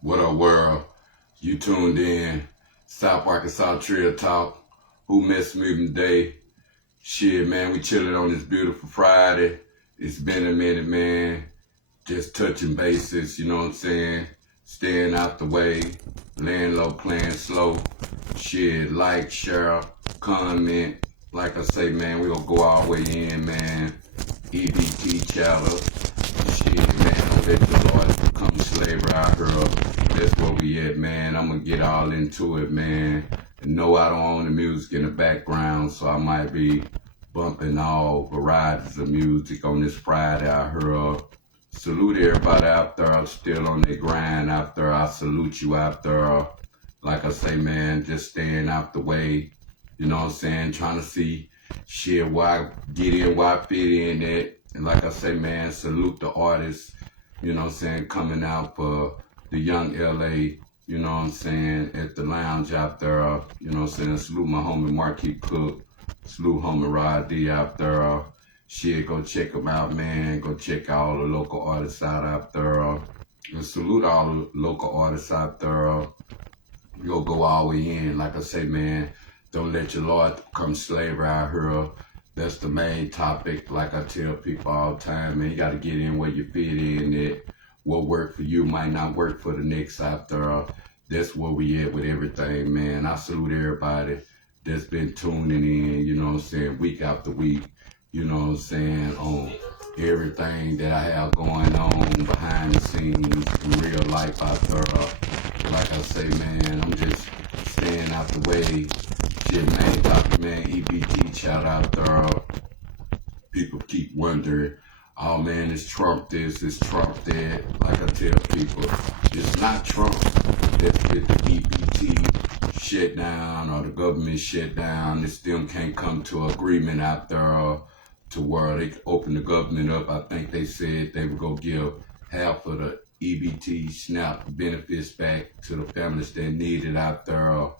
What up, world? You tuned in. South Arkansas Trail Talk. Who messed with me today? Shit, man, we chilling on this beautiful Friday. It's been a minute, man. Just touching bases, you know what I'm saying? Staying out the way. Laying low, playing slow. Shit, like, share, comment. Like I say, man, we gonna go all the way in, man. E.B.T channel. Shit, man, don't let the Lord become slavery out here. That's where we at, man. I'm gonna get all into it, man. And no, I don't own the music in the background, so I might be bumping all varieties of music on this Friday out here. Salute everybody out there still on their grind out there. I salute you out there. Like I say, man, just staying out the way. You know what I'm saying? Trying to see shit, why I get in, why I fit in it. And like I say, man, salute the artists, you know what I'm saying, coming out for the young LA, you know what I'm saying, at the lounge out there, you know what I'm saying. Salute my homie Marquis Cook, salute homie Rod D out there. Shit, go check them out, man. Go check all the local artists out there. And salute all the local artists out there. You'll go all the way in. Like I say, man, don't let your Lord become slavery out here. That's the main topic. Like I tell people all the time, man, you got to get in where you fit in. That what work for you might not work for the next out there. That's where we at with everything, man. I salute everybody that's been tuning in, you know what I'm saying, week after week, you know what I'm saying, on everything that I have going on behind the scenes in real life out there. Like I say, man, I'm just staying out the way. Shit, man, Dr. Man, E.B.T, shout out there. People keep wondering, oh man, it's Trump this, it's Trump that. Like I tell people, it's not Trump that's get the E.B.T shut down or the government shut down. It's them can't come to an agreement out there to where they can open the government up. I think they said they would go give half of the E.B.T SNAP benefits back to the families that need it out there.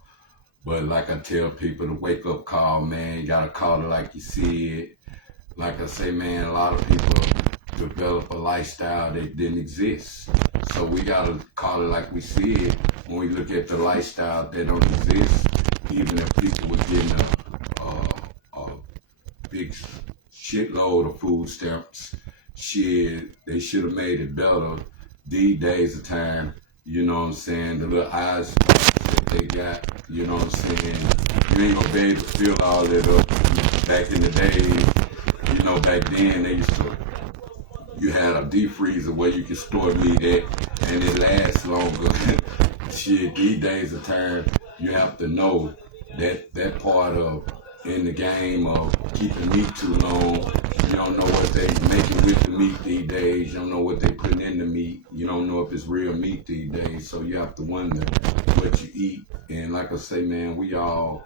But like I tell people, the wake up call, man, you gotta call it like you see it. Like I say, man, a lot of people develop a lifestyle that didn't exist. So we gotta call it like we see it. When we look at the lifestyle that don't exist, even if people were getting a big shitload of food stamps, shit, they should have made it better. These days of time, you know what I'm saying, the little eyes that they got, you know what I'm saying, you ain't gonna be able to fill all that up. Back in the days, you know, back then they used to, you had a deep freezer where you could store meat at and it lasts longer. Shit, these days of time, you have to know that part of in the game of keeping meat too long. You don't know what they making with the meat these days. You don't know what they putting in the meat. You don't know if it's real meat these days. So you have to wonder what you eat. And like I say, man, we all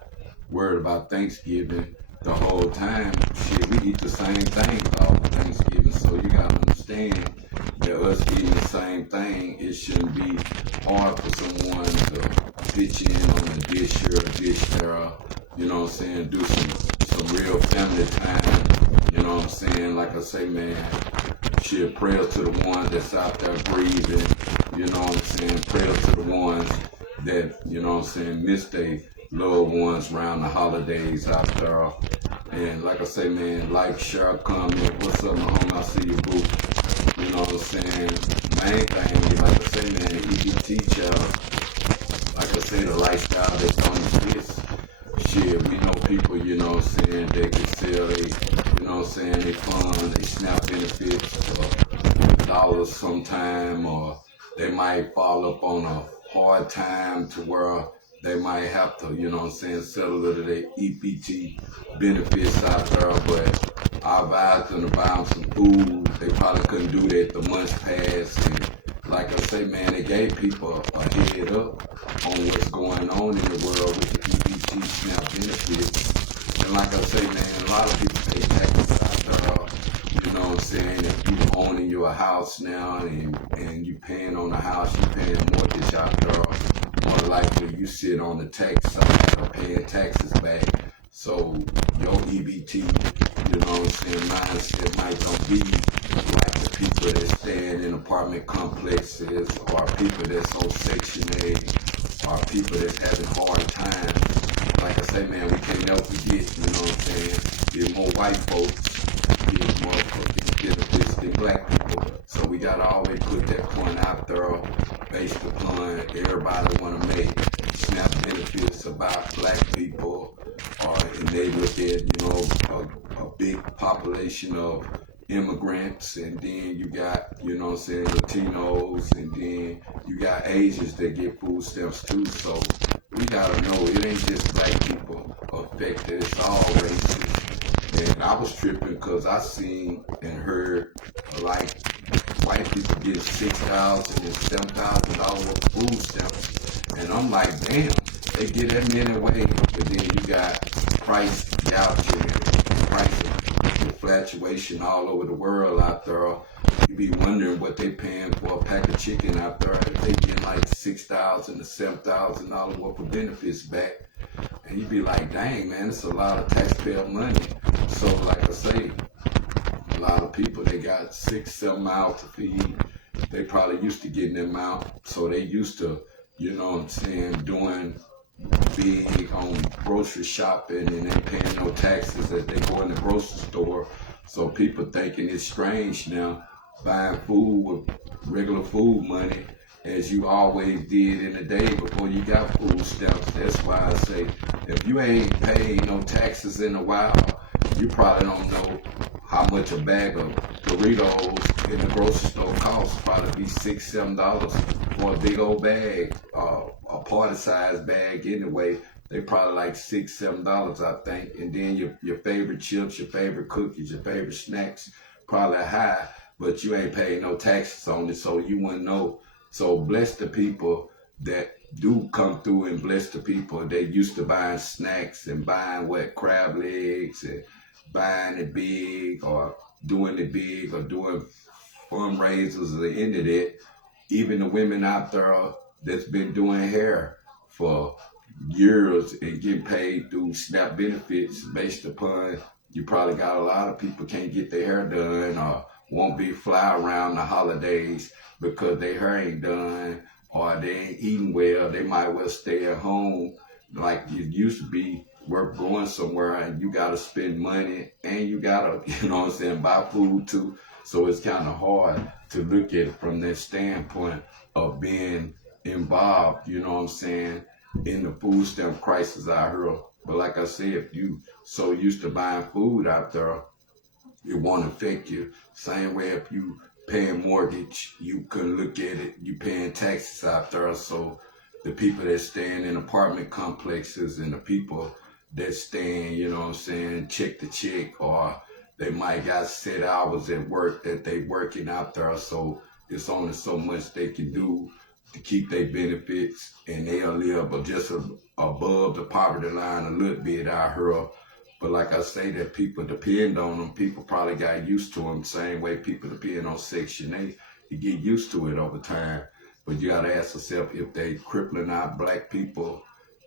worried about Thanksgiving the whole time. Shit, we eat the same things all Thanksgiving. So you gotta understand that us eating the same thing, it shouldn't be hard for someone to pitch in on a dish here, a dish there. You know what I'm saying? Do some real family time. You know what I'm saying? Like I say, man, shit, prayers to the ones that's out there breathing. You know what I'm saying? Prayers to the ones that, you know what I'm saying, miss their loved ones around the holidays out there. And like I say, man, like, share, comment. What's up, my homie? I see you, boo. You know what I'm saying? Main thing, like I say, man, E.B.T y'all. Like I say, the lifestyle that don't exist. Shit, we know people, you know what I'm saying, they can sell they, you know what I'm saying, they funds, they SNAP benefits for dollars sometime, or they might fall up on a hard time to where they might have to, you know what I'm saying, settle it to their E.B.T benefits out there. But I advised them to buy them some food. They probably couldn't do that. The months passed, and like I say, man, they gave people a head up on what's going on in the world with the E.B.T SNAP benefits. And like I say, man, a lot of people pay taxes out there. You know what I'm saying? If you owning your house now and you paying on the house, you paying a mortgage out there, more likely you sit on the tax side or paying taxes back. So your E.B.T, you know what I'm saying, mindset might not be like the people that stand in apartment complexes, or people that's on Section 8, or people that's having hard times. Like I say, man, we can't never forget, you know what I'm saying? Get more white folks, get more benefits than black people. So we gotta always put that point out there based upon everybody wanna make SNAP benefits about black people, and they look at, a big population of immigrants, and then you got, Latinos, and then you got Asians that get food stamps too. So we gotta know it ain't just black people affected, it's all races. And I was tripping because I seen and heard like white people get $6,000 and $7,000 worth of food stamps. And I'm like, damn, they get that many away. But then you got price gouging and price fluctuation all over the world out there. You be wondering what they paying for a pack of chicken out there. They get like $6,000 to $7,000 worth of benefits back. And you be like, dang, man, it's a lot of taxpayer money. So like I say, a lot of people, they got 6, 7 mouths to feed. They probably used to getting them out. So they used to, doing big on grocery shopping, and they paying no taxes as they go in the grocery store. So people thinking it's strange now, buying food with regular food money, as you always did in the day before you got food stamps. That's why I say, if you ain't paid no taxes in a while, you probably don't know how much a bag of Doritos in the grocery store costs. Probably be $6, $7 for a big old bag, a party size bag anyway. They probably like $6, $7, I think. And then your favorite chips, your favorite cookies, your favorite snacks, probably high, but you ain't paying no taxes on it, so you wouldn't know. So bless the people that do come through, and bless the people that used to buying snacks and buying crab legs and buying it big, or doing it big, or doing fundraisers at the end of that. Even the women out there that's been doing hair for years and getting paid through SNAP benefits based upon, you probably got a lot of people can't get their hair done, or won't be fly around the holidays because their hair ain't done, or they ain't eating well. They might well stay at home like it used to be, worth going somewhere, and you gotta spend money, and you gotta, buy food too. So it's kind of hard to look at it from that standpoint of being involved, in the food stamp crisis out here. But like I said, if you so used to buying food out there, it won't affect you. Same way if you paying mortgage, you can look at it, you paying taxes out there. So the people that stand in apartment complexes, and the people that stand, check to check, or they might got set hours at work that they working out there. So it's only so much they can do to keep their benefits, and they'll live just above the poverty line a little bit out here. But like I say, that people depend on them. People probably got used to them, same way people depend on Section 8. You get used to it over time. But you gotta ask yourself, if they crippling out black people,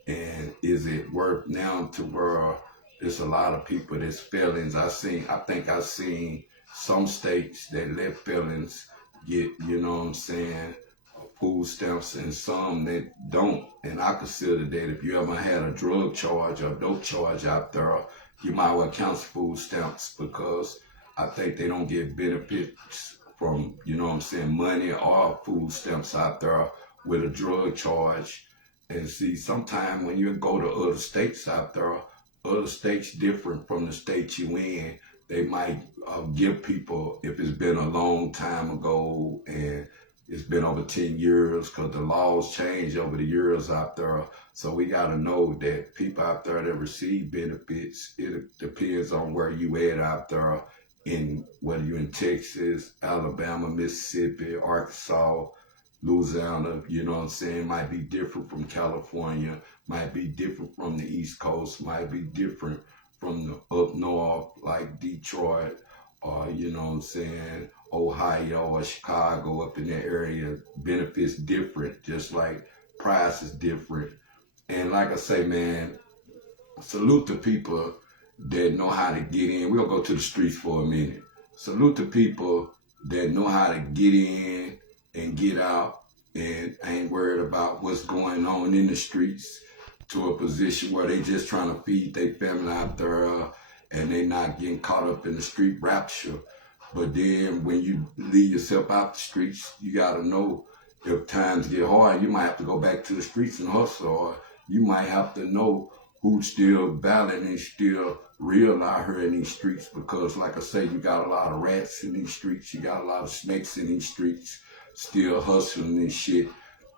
and is it worth now to where there's a lot of people that's felons? I think I've seen some states that let felons get, food stamps, and some that don't. And I consider that if you ever had a drug charge or dope charge out there, you might well count food stamps, because I think they don't get benefits from, money or food stamps out there with a drug charge. And see, sometimes when you go to other states out there, other states different from the state you in, they might give people, if it's been a long time ago and it's been over 10 years, because the laws change over the years out there. So we got to know that people out there that receive benefits, it depends on where you at out there, whether you're in Texas, Alabama, Mississippi, Arkansas, Louisiana, might be different from California, might be different from the East Coast, might be different from the up north, like Detroit, or, Ohio or Chicago, up in that area. Benefits different, just like price is different. And like I say, man, salute to people that know how to get in. We'll go to the streets for a minute. Salute to people that know how to get in and get out and ain't worried about what's going on in the streets, to a position where they just trying to feed their family out there, and they not getting caught up in the street rapture. But then when you leave yourself out the streets, you got to know if times get hard, you might have to go back to the streets and hustle, or you might have to know who's still battling and still real out here in these streets. Because like I say, you got a lot of rats in these streets, you got a lot of snakes in these streets, still hustling and shit.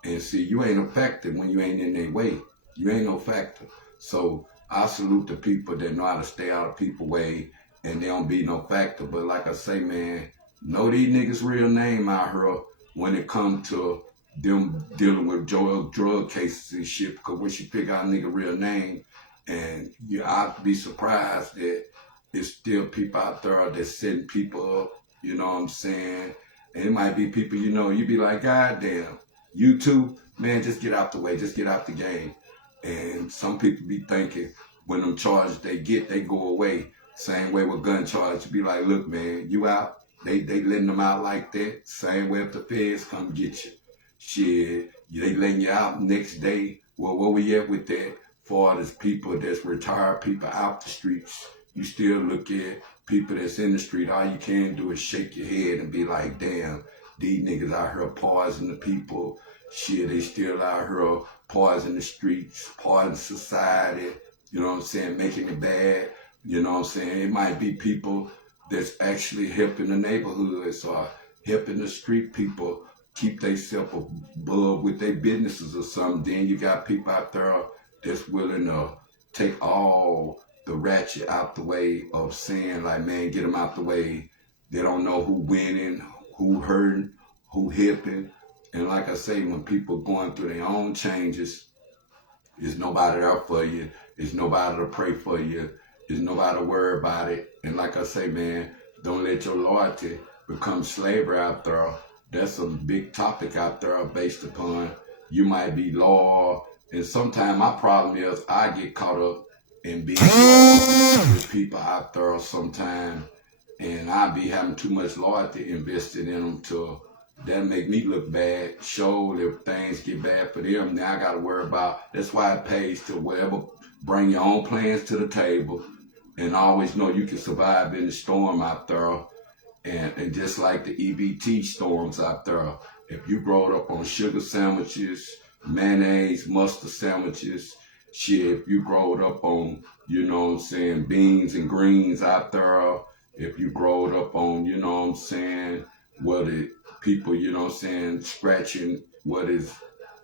And see, you ain't effective when you ain't in their way. You ain't no factor. So I salute the people that know how to stay out of people's way and they don't be no factor. But like I say, man, know these niggas' real name out here when it comes to them dealing with drug cases and shit. Because once you figure out a nigga real name, and I'd be surprised that there's still people out there that's setting people up, you know what I'm saying? And it might be people, you be like, God damn, you too? Man, just get out the way, just get out the game. And some people be thinking when them charges they get, they go away. Same way with gun charges. You be like, look, man, you out. They letting them out like that. Same way if the feds come get you. Shit, they letting you out next day. Well, where we at with that? For as people that's retired people out the streets, you still look at people that's in the street. All you can do is shake your head and be like, damn, these niggas out here poisoning the people. Shit, they still out here poisoning the streets, poisoning society, you know what I'm saying, making it bad, you know what I'm saying. It might be people that's actually helping the neighborhoods or helping the street people keep themselves above with their businesses or something. Then you got people out there that's willing to take all the ratchet out the way of saying, like, man, get them out the way. They don't know who winning, who hurting, who helping. And like I say, when people going through their own changes, there's nobody there for you. There's nobody to pray for you. There's nobody to worry about it. And like I say, man, don't let your loyalty become slavery out there. That's a big topic out there based upon you might be loyal. And sometimes my problem is I get caught up in being loyal with people out there sometimes. And I be having too much loyalty invested in them to that make me look bad. Show if things get bad for them, now I got to worry about. That's why it pays to whatever, bring your own plans to the table and always know you can survive in the storm out there. And just like the E.B.T storms out there, if you growed up on sugar sandwiches, mayonnaise, mustard sandwiches, shit, if you growed up on, you know what I'm saying, beans and greens out there, if you growed up on, you know what I'm saying, what it, people, you know what I'm saying, scratching what is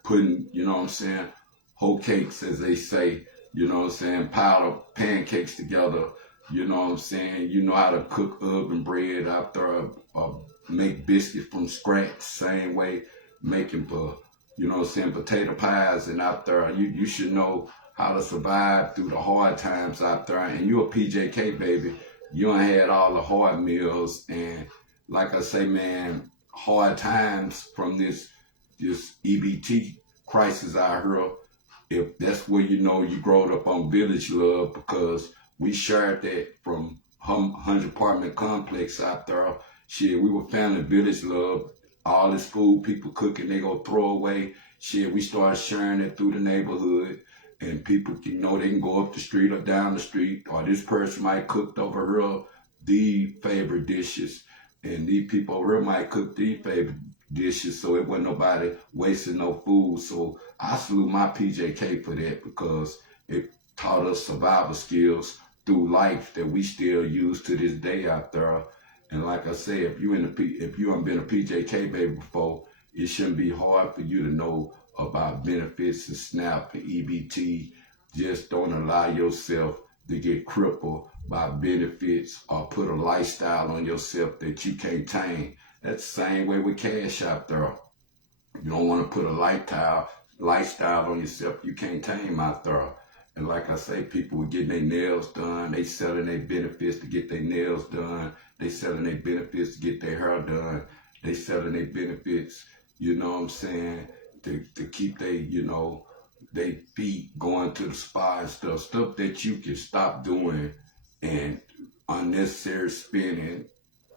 putting, you know what I'm saying, whole cakes, as they say, you know what I'm saying, powder pancakes together, you know what I'm saying, you know how to cook oven bread out there, make biscuits from scratch, same way, making, you know what I'm saying, potato pies, and out there, you should know how to survive through the hard times out there. And you a PJK, baby. You done had all the hard meals, and like I say, man, hard times from this E.B.T crisis out here. If that's where you know you growed up on village love, because we shared that from 100 apartment complex out there. Shit, we were family village love. All this food people cooking, they go throw away. Shit, we started sharing it through the neighborhood. And people, you know, they can go up the street or down the street, or this person might cook over here the favorite dishes, and these people over here might cook the favorite dishes, so it wasn't nobody wasting no food. So I salute my PJK for that, because it taught us survival skills through life that we still use to this day out there. And like I say, if you haven't been a PJK baby before, it shouldn't be hard for you to know about benefits and SNAP and E.B.T. Just don't allow yourself to get crippled by benefits or put a lifestyle on yourself that you can't tame. That's the same way with cash out there. You don't want to put a lifestyle on yourself you can't tame out there. And like I say, people were getting their nails done. They selling their benefits to get their nails done. They selling their benefits to get their hair done. They selling their benefits, you know what I'm saying, to keep they, you know, they feet going to the spa and stuff that you can stop doing, and unnecessary spending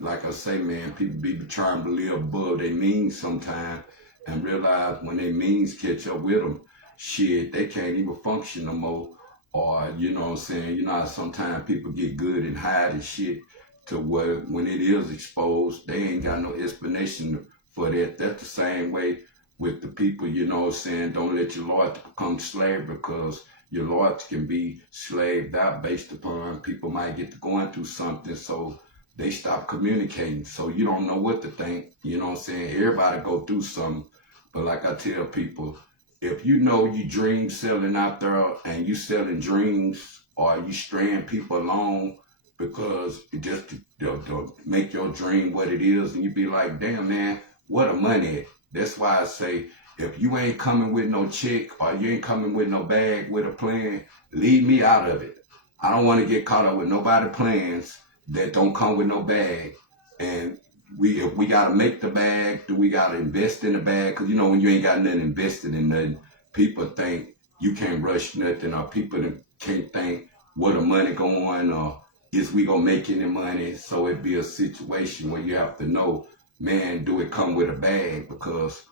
like I say, man, people be trying to live above their means sometimes and realize when their means catch up with them, shit, they can't even function no more. Or, you know what I'm saying? You know how sometimes people get good and hide and shit to where when it is exposed, they ain't got no explanation for that. That's the same way with the people, you know what I'm saying? Don't let your loyalty become slave, because your loyalty can be slaved out based upon people might get to going through something. So they stop communicating. So you don't know what to think. You know what I'm saying? Everybody go through something. But like I tell people, if you know you dream selling out there and you selling dreams, or you straying people along because it just to make your dream what it is, and you be like, damn man, what a money. That's why I say, if you ain't coming with no check or you ain't coming with no bag with a plan, leave me out of it. I don't want to get caught up with nobody plans that don't come with no bag. And if we gotta make the bag, do we gotta invest in the bag? Cause you know when you ain't got nothing invested in nothing, people think you can't rush nothing, or people can't think where the money going, or is we gonna make any money. So it be a situation where you have to know, man, do it come with a bag? Because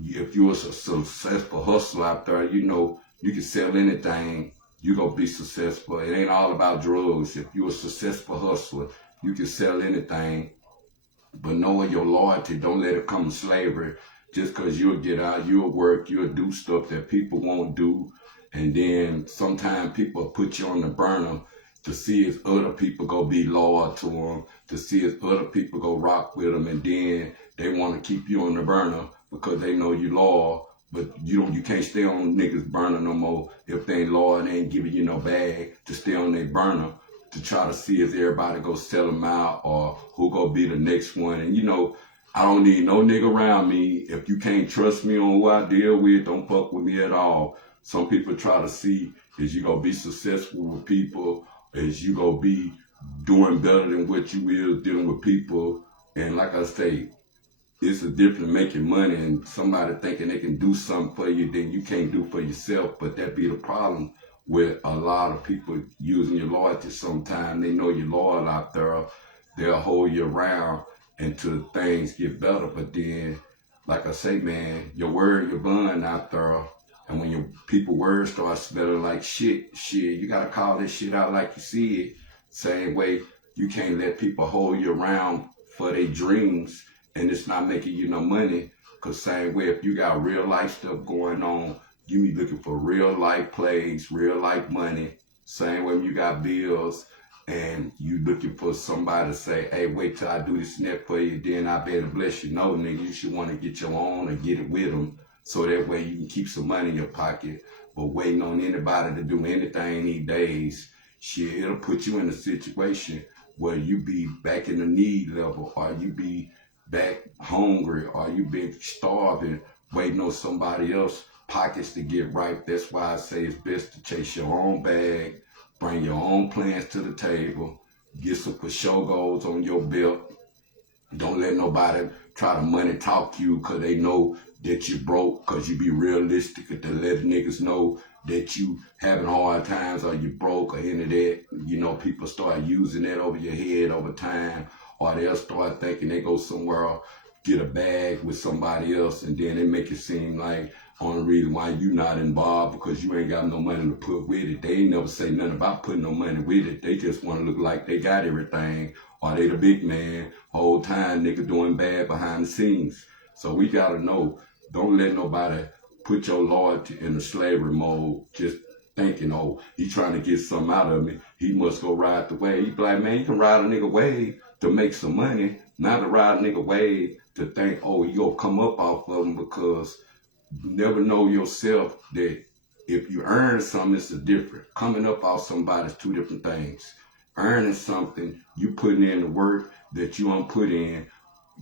if you're a successful hustler out there, you know you can sell anything. You gonna be successful. It ain't all about drugs. If you're a successful hustler, you can sell anything. But knowing your loyalty, don't let it come to slavery. Just because you'll get out, you'll work, you'll do stuff that people won't do. And then sometimes people put you on the burner to see if other people go be loyal to them, to see if other people go rock with them. And then they want to keep you on the burner because they know you loyal. But you can't stay on niggas' burner no more if they ain't loyal and they ain't giving you no bag to stay on their burner, to try to see if everybody go sell them out or who go be the next one. And you know, I don't need no nigga around me. If you can't trust me on who I deal with, don't fuck with me at all. Some people try to see is you gonna be successful with people, is you gonna be doing better than what you is dealing with people. And like I say, it's a difference making money and somebody thinking they can do something for you that you can't do for yourself. But that be the problem with a lot of people using your loyalty. Sometimes they know you're loyal out there, they'll hold you around until things get better. But then, like I say, man, your word, your bond out there. And when your people words start smelling like shit, you gotta call this shit out like you see it. Same way, you can't let people hold you around for their dreams and it's not making you no money. Cause same way, if you got real life stuff going on, you be looking for real life plays, real life money. Same way you got bills and you looking for somebody to say, hey, wait till I do this and that for you, then I better bless you. No, nigga, you should want to get your own and get it with them. So that way you can keep some money in your pocket. But waiting on anybody to do anything these days, shit, it'll put you in a situation where you be back in the need level, or you be back hungry, or you been starving, waiting on somebody else pockets to get right. That's why I say it's best to chase your own bag, bring your own plans to the table, get some for show goals on your belt. Don't let nobody try to money talk you because they know that you broke, because you be realistic to let niggas know that you having hard times or you broke or any of that. You know, people start using that over your head over time, or they'll start thinking they go somewhere, get a bag with somebody else, and then they make it seem like only reason why you not involved because you ain't got no money to put with it. They ain't never say nothing about putting no money with it. They just want to look like they got everything, or they the big man. Whole time nigga doing bad behind the scenes. So we gotta know, don't let nobody put your loyalty in the slavery mode, just thinking, oh, he trying to get something out of me. He must go ride the wave. You be like, man, you can ride a nigga wave to make some money, not to ride a nigga wave to think, oh, you gonna come up off of him, because you never know yourself that if you earn something, it's a different. Coming up off somebody's two different things. Earning something, you putting in the work that you don't put in.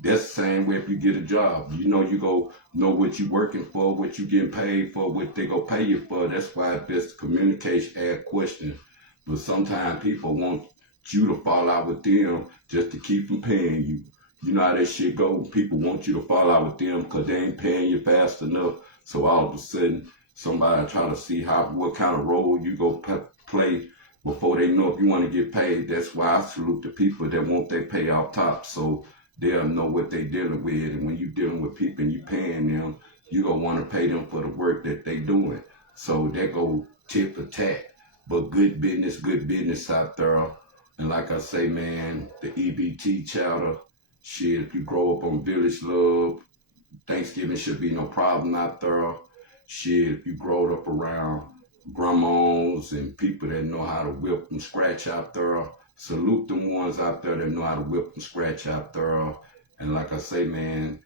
That's the same way if you get a job. You know you go know what you working for, what you getting paid for, what they go pay you for. That's why it's best communication, ask questions. But sometimes people want you to fall out with them just to keep them paying you. You know how that shit go. People want you to fall out with them because they ain't paying you fast enough. So all of a sudden, somebody try to see what kind of role you go play before they know if you want to get paid. That's why I salute the people that want their pay off top, so they'll know what they're dealing with. And when you're dealing with people and you paying them, you gonna want to pay them for the work that they doing. So that go tit for tat. But good business out there. And like I say, man, the E.B.T chowder, shit, if you grow up on Village Love, Thanksgiving should be no problem out there. Shit, if you growed up around grandmas and people that know how to whip and scratch out there, salute them ones out there that know how to whip and scratch out there. And like I say, man,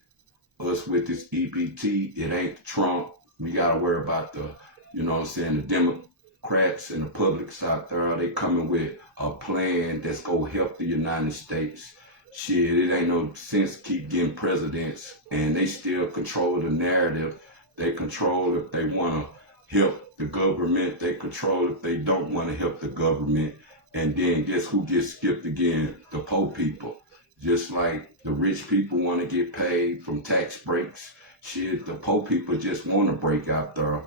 us with this E.B.T, it ain't Trump. We got to worry about the, you know what I'm saying, the Democrats and the publics out there. They coming with a plan that's going to help the United States. Shit, it ain't no sense keep getting presidents, and they still control the narrative. They control if they want to help the government. They control if they don't want to help the government. And then guess who gets skipped again? The poor people. Just like the rich people want to get paid from tax breaks. Shit, the poor people just want to break out there.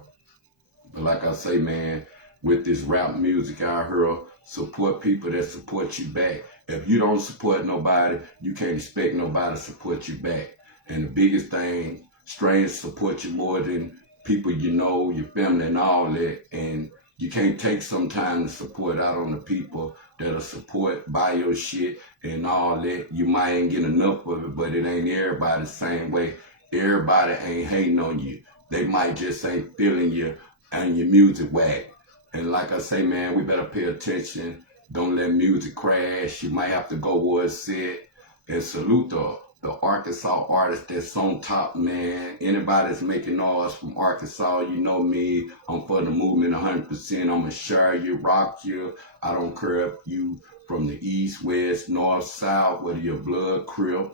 But like I say, man, with this rap music out here, support people that support you back. If you don't support nobody, you can't expect nobody to support you back. And the biggest thing, strangers support you more than people you know, your family and all that. And you can't take some time to support out on the people that'll support, buy your shit and all that. You might ain't get enough of it, but it ain't everybody the same way. Everybody ain't hating on you. They might just ain't feeling you and your music whack. And like I say, man, we better pay attention. Don't let music crash. You might have to go where it's said. And salute the Arkansas artist that's on top, man. Anybody that's making noise from Arkansas, you know me. I'm for the movement 100%. I'm going to share you, rock you. I don't care if you from the east, west, north, south, whether you're blood, crip,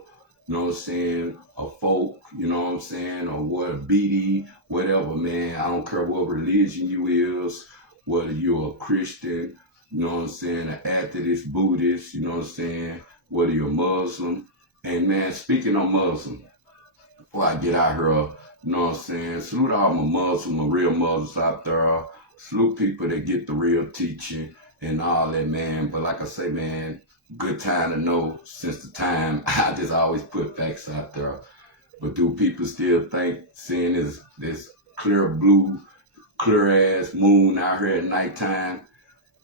you know what I'm saying, a folk, you know what I'm saying, or what, a E.B.T, whatever, man. I don't care what religion you is, whether you're a Christian, you know what I'm saying, an atheist, Buddhist, you know what I'm saying, whether you're Muslim. And man, speaking on Muslim, before I get out here, you know what I'm saying, salute all my Muslim, my real Muslims out there. Salute people that get the real teaching and all that, man. But like I say, man, good time to know since the time I just always put facts out there. But do people still think seeing this clear blue, clear ass moon out here at nighttime,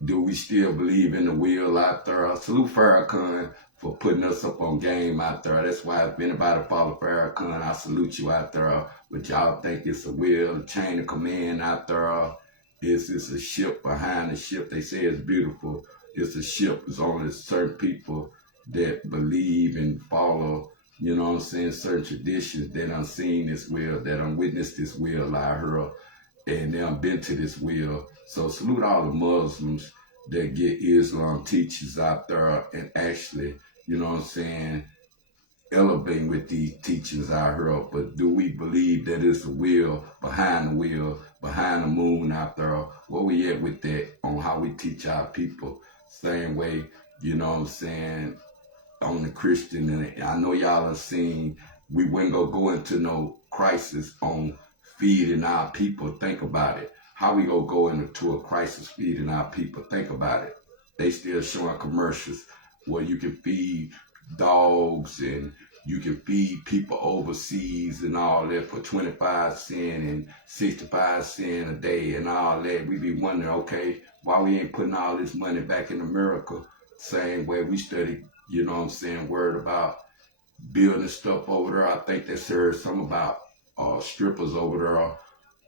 do we still believe in the wheel out there? Salute Farrakhan for putting us up on game out there. That's why if anybody follow Farrakhan, I salute you out there. But y'all think it's a wheel, a chain of command out there. It's a ship behind the ship. They say it's beautiful. It's a ship. It's only certain people that believe and follow, you know what I'm saying, certain traditions that I've seen this wheel, that I've witnessed this wheel out here, and they have been to this wheel. So salute all the Muslims that get Islam teachers out there and actually, you know what I'm saying, elevating with these teachings out here. But do we believe that it's a wheel, behind the moon out there? Where we at with that on how we teach our people? Same way, you know what I'm saying, on the Christian. And I know y'all have seen, we wouldn't go into no crisis on feeding our people. Think about it. How we gonna go into a crisis feeding our people? Think about it. They still showing commercials where you can feed dogs and you can feed people overseas and all that for 25 cents and 65 cents a day and all that. We be wondering, okay, why we ain't putting all this money back in America? Same way we study, you know what I'm saying, word about building stuff over there. I think they heard some about strippers over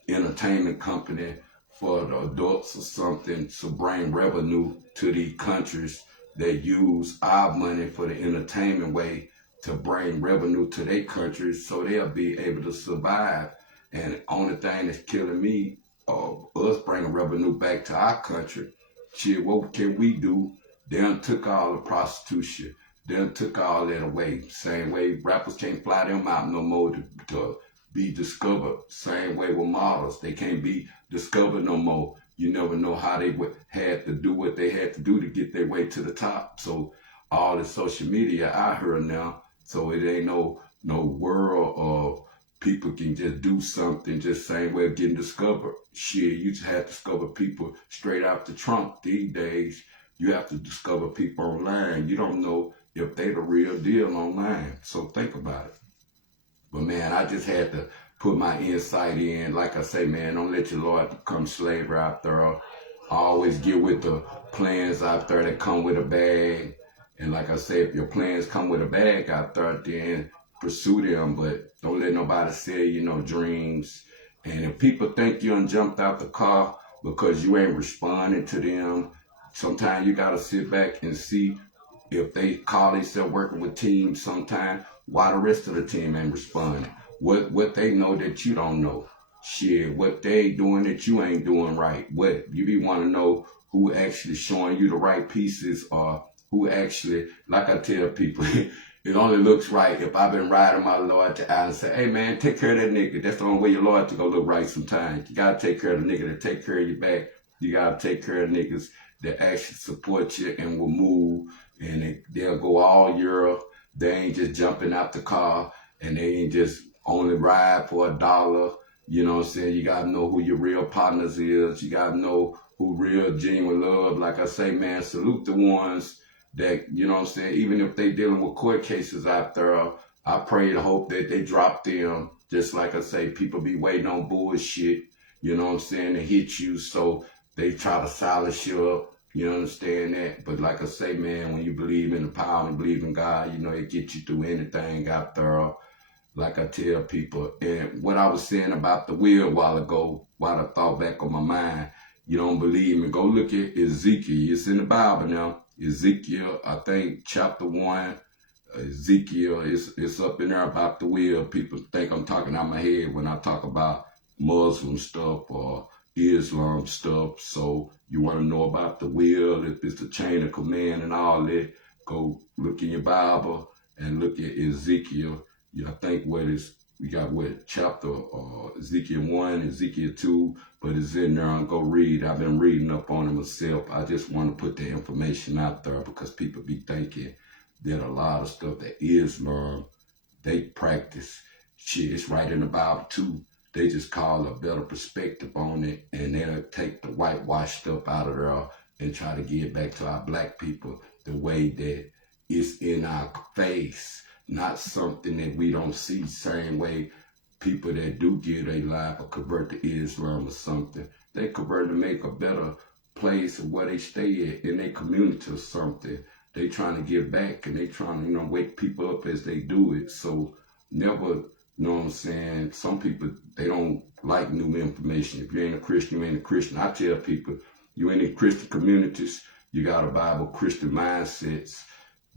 there, entertainment company for the adults or something to bring revenue to these countries that use our money for the entertainment way to bring revenue to their countries so they'll be able to survive. And the only thing that's killing me, us bringing revenue back to our country, shit, what can we do? They done took all the prostitution. They done took all that away. Same way rappers can't fly them out no more to be discovered. Same way with models. They can't be discovered no more. You never know how they had to do what they had to do to get their way to the top. So all the social media out here now, so it ain't no world of people can just do something just same way of getting discovered. Shit, you just have to discover people straight out the trunk. These days, you have to discover people online. You don't know if they the real deal online. So think about it. But man, I just had to put my insight in. Like I say, man, don't let your Lord become slavery out there. Always get with the plans out there that come with a bag. And like I say, if your plans come with a bag out there, then pursue them. But don't let nobody sell you no dreams. And if people think you done jumped out the car because you ain't responding to them, sometimes you got to sit back and see if they call themselves working with teams sometime, why the rest of the team ain't responding? What they know that you don't know? Shit, what they doing that you ain't doing right? What you be want to know who actually showing you the right pieces or who actually, like I tell people, it only looks right if I've been riding my loyalty out and say, hey man, take care of that nigga. That's the only way your loyalty gonna look right sometimes. You gotta take care of the nigga that take care of your back. You gotta take care of niggas that actually support you and will move, and they'll go all year. They ain't just jumping out the car, and they ain't just only ride for $1. You know what I'm saying? You gotta know who your real partners is. You gotta know who real genuine love. Like I say, man, salute the ones that, you know what I'm saying, even if they dealing with court cases out there, I pray and hope that they drop them. Just like I say, people be waiting on bullshit, you know what I'm saying, to hit you, so they try to silence you up. You understand that? But like I say, man, when you believe in the power and believe in God, you know, it gets you through anything out there. Like I tell people. And what I was saying about the will a while ago, while I thought back on my mind, you don't believe me, go look at Ezekiel. It's in the Bible now. Ezekiel, I think chapter 1, Ezekiel, it's up in there about the will. People think I'm talking out my head when I talk about Muslim stuff or Islam stuff. So you want to know about the will, if it's the chain of command and all that, go look in your Bible and look at Ezekiel. I think we got chapter Ezekiel 1, Ezekiel 2, but it's in there. I'll go read. I've been reading up on it myself. I just want to put the information out there because people be thinking that a lot of stuff that Islam, they practice. Shit, it's right in the Bible too. They just call a better perspective on it, and they'll take the whitewash stuff out of there and try to give it back to our black people the way that it's in our face, not something that we don't see. Same way people that do give their life or convert to Islam or something, they convert to make a better place of where they stay at in their community or something. They trying to give back, and they trying to, wake people up as they do it. So never, you know what I'm saying? Some people, they don't like new information. If you ain't a Christian, you ain't a Christian. I tell people, you ain't in Christian communities, you got a Bible, Christian mindsets,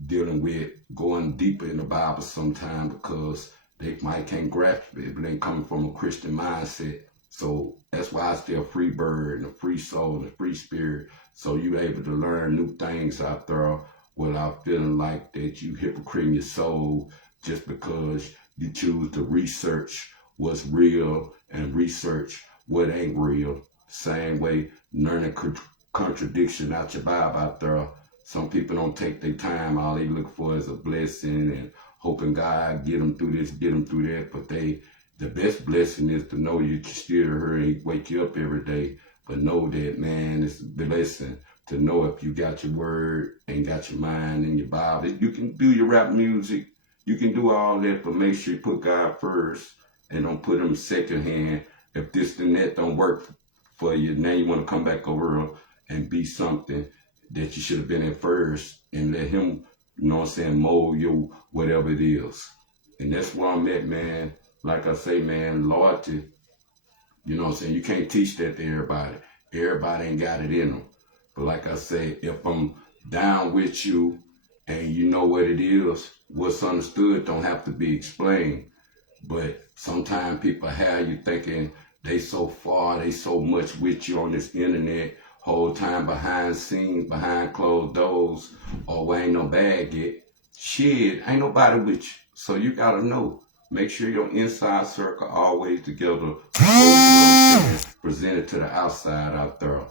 dealing with going deeper in the Bible sometime because they might can't grasp it, but they coming from a Christian mindset. So that's why I stay a free bird and a free soul and a free spirit. So you able to learn new things out there without feeling like that you hypocrite in your soul just because you choose to research what's real and research what ain't real. Same way, learning contradiction out your Bible out there. Some people don't take their time. All they look for is a blessing and hoping God get them through this, get them through that. But the best blessing is to know you can still hear and wake you up every day. But know that, man, it's a blessing to know if you got your word and got your mind in your Bible. You can do your rap music. You can do all that, but make sure you put God first and don't put him second hand. If this and that don't work for you, now you want to come back over and be something that you should have been at first and let him, you know what I'm saying, mold you, whatever it is. And that's where I'm at, man. Like I say, man, loyalty, you know what I'm saying, you can't teach that to everybody. Everybody ain't got it in them. But like I say, if I'm down with you and you know what it is, what's understood don't have to be explained. But sometimes people have you thinking they so far, they so much with you on this internet, whole time behind scenes, behind closed doors, or we ain't no bag yet. Shit, ain't nobody with you. So you gotta know. Make sure your inside circle always together before you present it to the outside out there.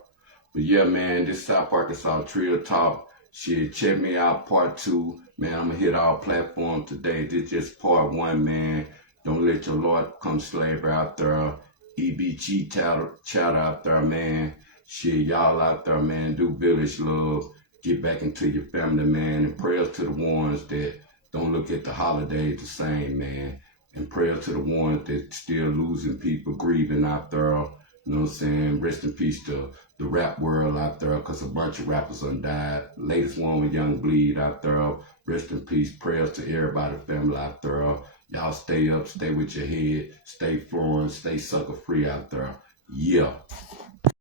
But yeah, man, this South Arkansas Trio Talk. Shit, check me out, part 2. Man, I'm gonna hit all platforms today. This just part 1, man. Don't let your Lord become slavery out there. E.B.T chatter out there, man. Shit, y'all out there, man. Do village love. Get back into your family, man. And prayers to the ones that don't look at the holidays the same, man. And prayers to the ones that still losing people, grieving out there. You know what I'm saying? Rest in peace to the rap world out there, because a bunch of rappers done died. Latest one with Young Bleed out there. Rest in peace. Prayers to everybody, family out there. Y'all stay up, stay with your head, stay flowing, stay sucker free out there. Yeah.